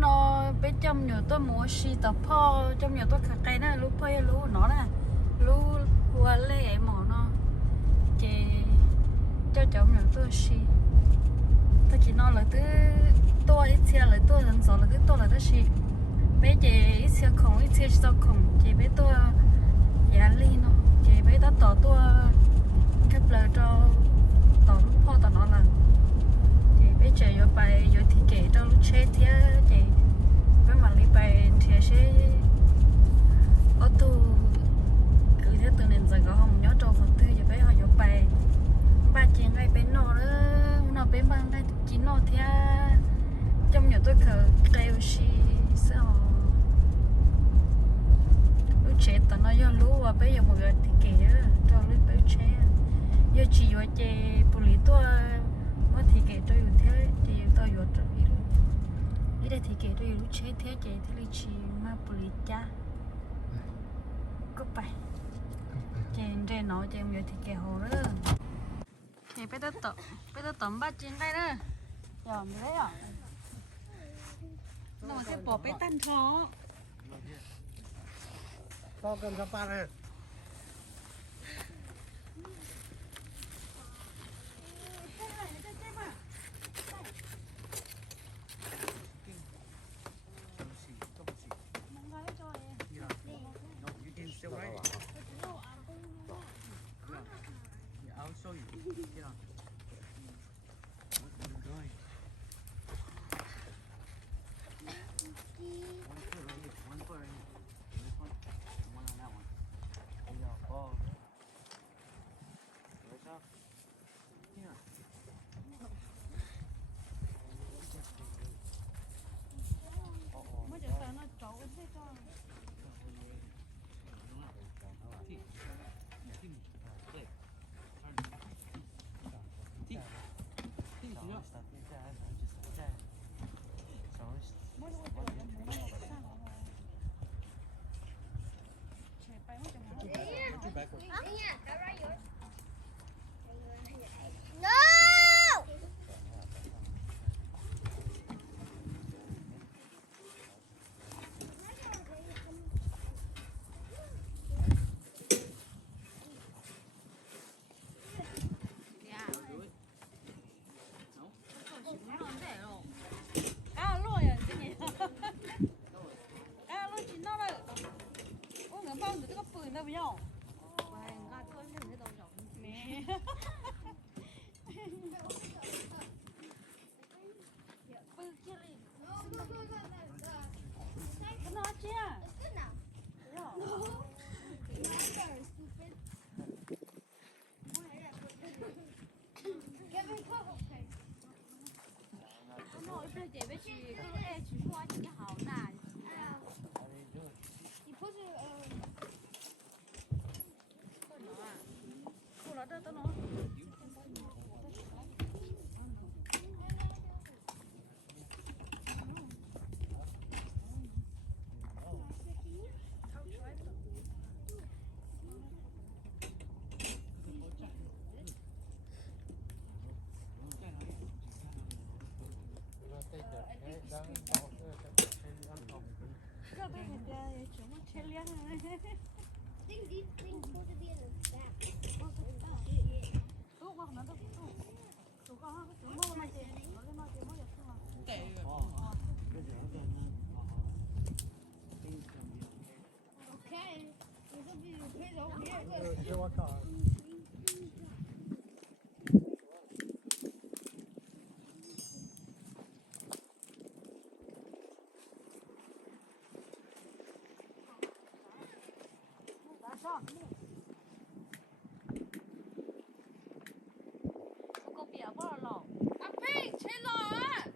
nó bé trong nhiều tôi mua xì tập po trong nhiều tôi khạc cây nó lúc phơi lúc nó nè lúc qua lê mỏ nó chị cho chồng nhiều tôi xì ta chỉ nó là tôi ít xe là tôi lần sau là tôi là tôi xì bé chị ít xe không ít xe sao không chị bé tôi giá ly nó chị bé đã tỏ tôi cái lời cho tỏ lúc po tỏ nó là chị bé chạy vô bài vô thì kể cho lúc chết thì chị với mà đi bài thì sẽ ô tô cứ thế từ nền giờ có không nhớ cho phần tư giờ bé họ vô bài ba chị ngay bên nó bên bằng đây chỉ nó thì trong nhà tôi khờ kêu xí sao lúc chết tao nó vô lú và bây giờ một người thì kể cho lúc bé chết giờ chỉ vô chị bù lý tôi mới thì kể tôiอยู่thế chị tôiอยู่ตรงนี้นี่ได้ที่เกตอยู่รู้เช็ดเทียเจที่ลิชิมาบริจาก็ไปเจนเจนน้อยเจมอยู่ที่เกตหัวเรื่องเจไปต่อบ้านจีนได้เด้อยอมเลยอ่ะน้องจะปอบไปตั้นท้อto cơm cho ba này I'll show you. Yeah. Rồi. One for this one. One on that one. Yeah. Oh. What's up? Yeah. mới được tao nó trộn thế cho đâu bây giờ nè nó chưa nói bây giờ bây giờ cái em chỉ qua chỉ hảo nè cô nó tao nó cái bên này chúng nó chơi liên này lúc mà nó đâu tụi con tụi mua mà chị nó lên mà chị mua được không ạ cô bịa bỏ lỏ à pin chơi lỏ á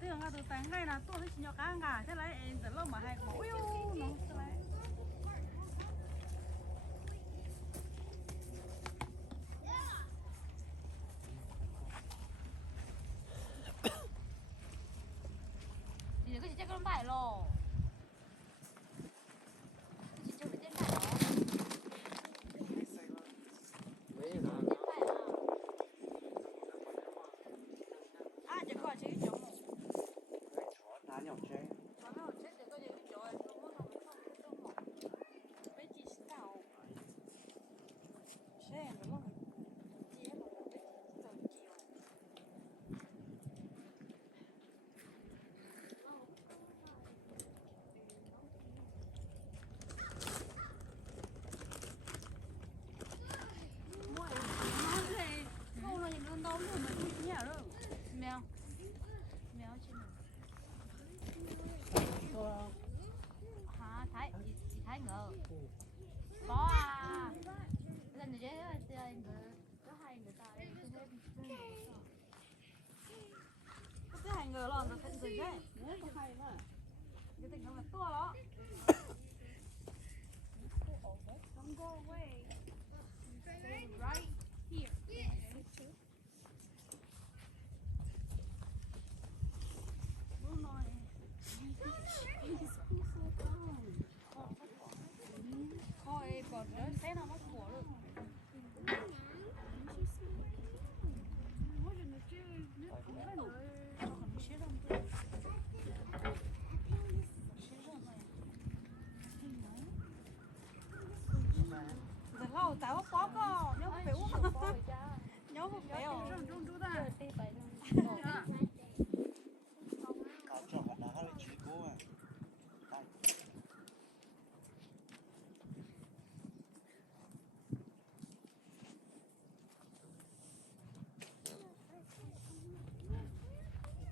tưởng là từ sáng ngày là tôi chỉ nhỏ cá ngà thế lấy em từ lâu mà hay có yêu nó thế lấy thì cái gì chắc không phải rồi cái gì chắc phải trên phải rồi mấy là trên phải rồi à chỉ có chỉ chỗ một cái chó đá nhỏ chơi mà nó chết chỉ có chỉ chỗ ấy nó không không một mấy chỉ sao xe nó không chỉ là một cái tàu chiều mỗi nó thế không là những con đom của mình không nhả đâu mèo mèo trên này hả thái chị thái ngờ có à lần này chơi người có hai người ta đây có cái hành ngờ lòn rồi thận gì đấy đấy có hay mà cái tình nó là to đó don't go away stay right here đúng rồi thôi còn nhớ xe nào mất của được mỗi lần nó chơi nước cũng phải nổi cho còn nó xe đông thôi xe đông này giờ lâu tao bó có nhớ phải uống nhớ một béo trung trung ta à cho họ đá lên chỉ cố à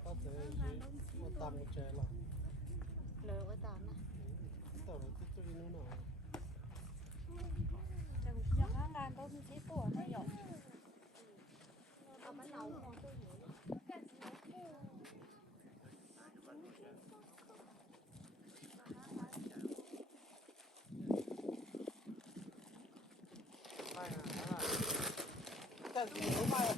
có thể mua tầm một chè là lời của tao nè tao là cái tôi nó nàoแต่ผมอยากห้างงานต้องมีที่ตัวให้หยอก เอามันnấu ngon tôi hiểu mai à cái gì cũng mai à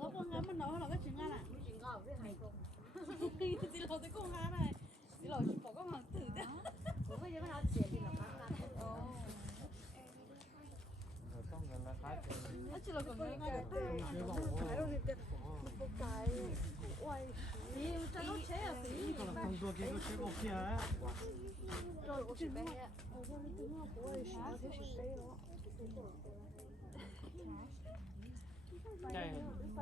có con gái mình nấu là cái chuyện ăn à chuyện ngầu với hai con chị lầu tới con gái này chị lầu chỉ có con hoàng tử thế cũng bây giờ nó chuyện thì nó bán ra rồi xong rồi là khai nó chỉ là còn người ngay được cái vòng thì cho nó chế à tí còn là con tua cái cái vòng kia á rồi có chuyện bé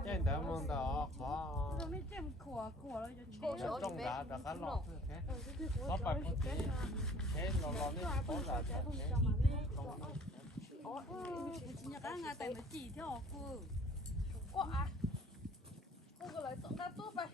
cái đám mong đó khó rồi mới xem của rồi cho chế trong đá đã cá lọt thế có phải con thế nó nên có là thế chị nhà các ngài tại mà chỉ theo cô có à cô có lại tổng đa tốt vậy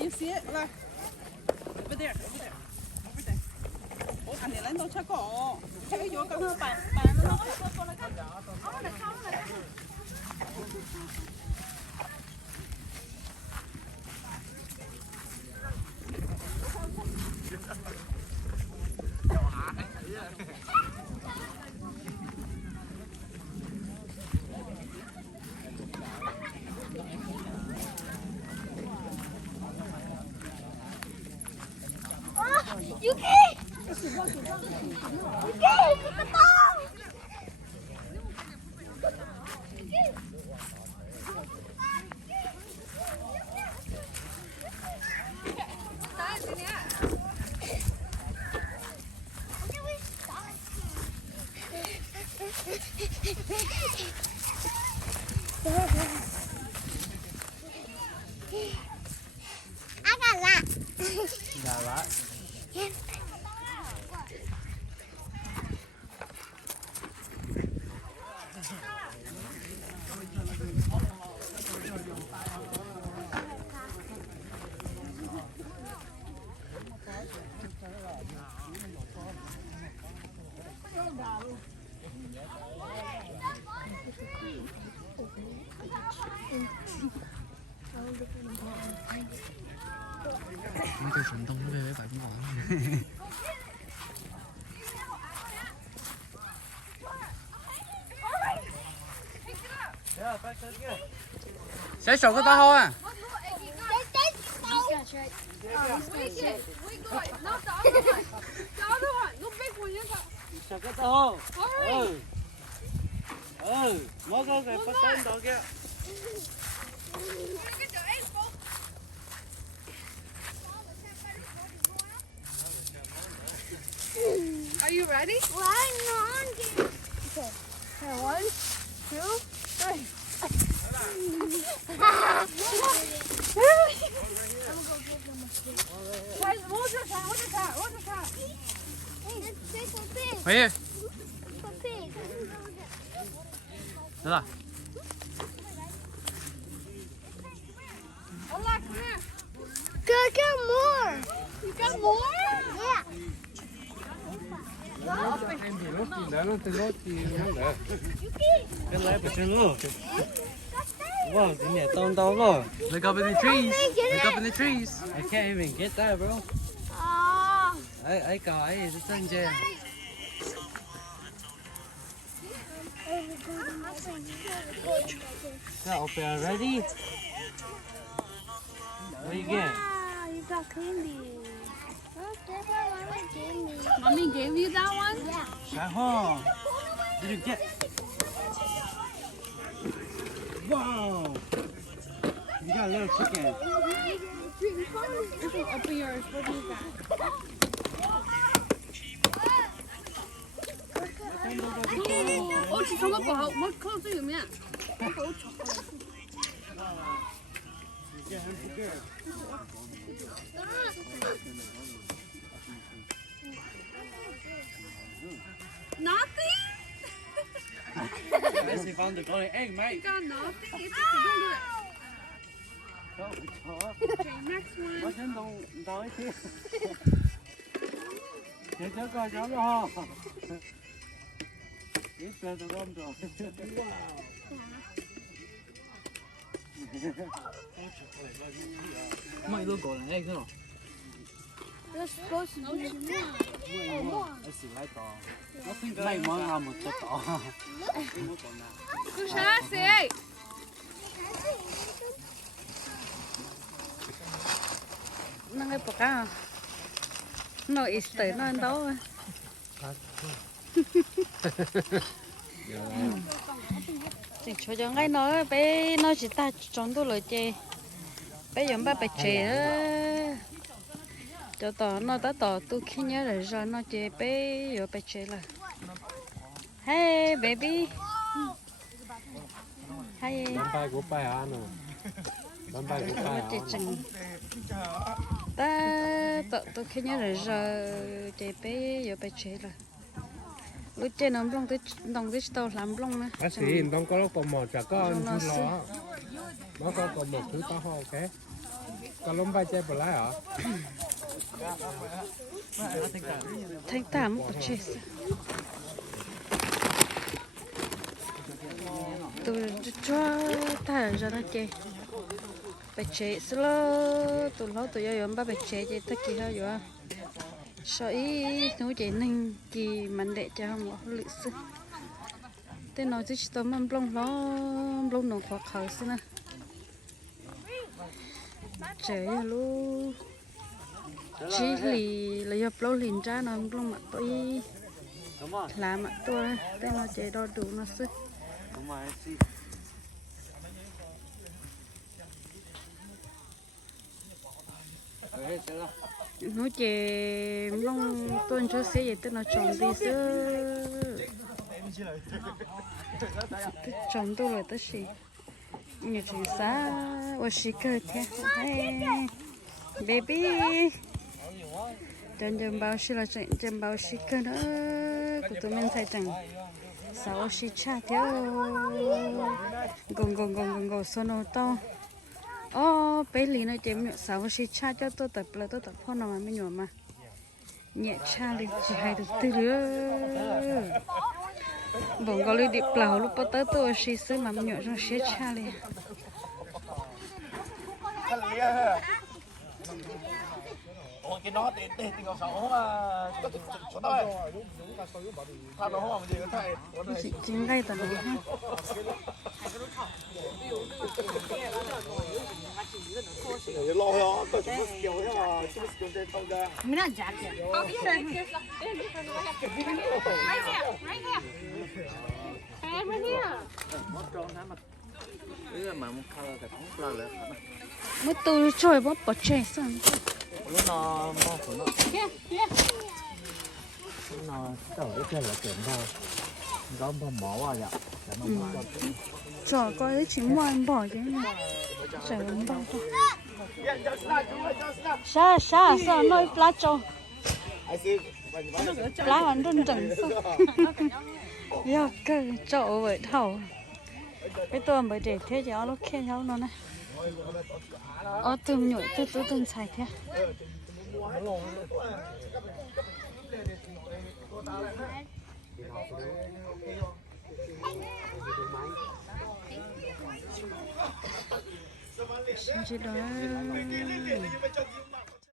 You see it? Look. Over there. Over there. Ủa, anh này lấy đâu chắc có. Chắc cái vô cái nó bàn nó. Dạ vậy. Mấy tôi sụn tông nó về với bạn cũng còn. Sẽ sụn cái to thôi à. Sụn cái to. Mỗi cái phát tên đó kia. Are you ready? Okay. 1, 2, 3. Guys, hold your cat. Hey, so big. Mày So big. được rồi. Ola, come here. Got more. You got more? Yeah. Em thì nó chỉ đã nó từ nó chỉ nó để cái lá bị chân luôn. Wow, cái này to luôn. Look up in the trees. Look up in the trees. I can't even get that, bro. Oh. I got it. It's in there. That open already? What you get? Wow, you got candy. Oh, that's what Mama gave me. Mommy gave you that one? Yeah. Shahon, did you get? Wow! You got a little chicken. Open yours. What do you got? Oh, chị không có cổ họng, mất không gì mẹ. Nothing? Unless you found the golden egg, mate. Got nothing. It's okay, don't do it. Don't talk. Okay, next one. Quá chân don't nói chứ. Để cho coi cháu được không? Biết sao tụi con rồi. Mày luôn cổ này thế nào? You're supposed to be more. Ở xì lái tỏ. Mày món làm một chút tỏ. Cứ xá xí. Nó ngay bọc à? Nó ít tới nó ăn đâu? Chỉ cho ngay nó bé nó chỉ ta trốn tôi lời chê bé giống ba bé chê đó cho tỏ nó đã tỏ tôi khi nhớ lại rồi nó chê bé rồi bé chê là hey baby hey Bài của bài ăn rồi. Bấm bay của Nó chỉ chừng ta tôi khi nhớ rồi giờ chị bé giờ bé chế rồi lúc trên nó long tới đồng tới tàu làm long nè bác sĩ đông có lúc còn một chả có ăn thứ lo nó có còn một thứ to ho ok có lông bay chơi bờ lái hả thanh tám của chị tôi cho ta ra nó chơi bé chế slo tôi lo tôi yêu ba bé chế chơi tất kỳ hết rồi sợ ý nó chơi nên kỳ mình để cho họ lựa sự tên nói chứ tôi mong long nó long nó khó khăn xí nè chế luôn chỉ là do lâu liền ra nó long mặt tôi làm mặt tôi tên nó chế đo đủ nó sức nó chè long tuần cho xe vậy tên nó trồng đi sữa trồng tôi rồi tới gì nhiều chuyện xa và xí cơ thế baby chân bao xí là chân bao xí cơ nữa của tụi mình thấy chẳng sao xí cha theo gồng sono to bé lì nó chém nhựa sáu xí cha cho tôi tập là tôi tập phong nào mà mới nhổ mà nhẹ cha thì chỉ hay được từ nữa bỗng có lấy điệp lào lúc bắt tới tôi xí sớm mà mới nhổ trong xí cha liền cái nó để tình cầu sáu mà số đó thằng nó không làm gì cái thầy chính ngay tận đó ha lo ho có chút skill ha chút skill để tao ra mình ăn chả kìa mới tôi chơi bóp bật chơi xong lúc nó mò của nó nó tao cái chân là chuyển thôi nó bỏ vào vậy trò coi cái chính mua anh bỏ chứ trời anh bỏ cho sao nói lá cho lá hoàn toàn chẳng sao giờ cơ trộn với thầu cái tôi mới để thế cho nó khen nhau nó này từng nhồi từng xài thế chỉ đó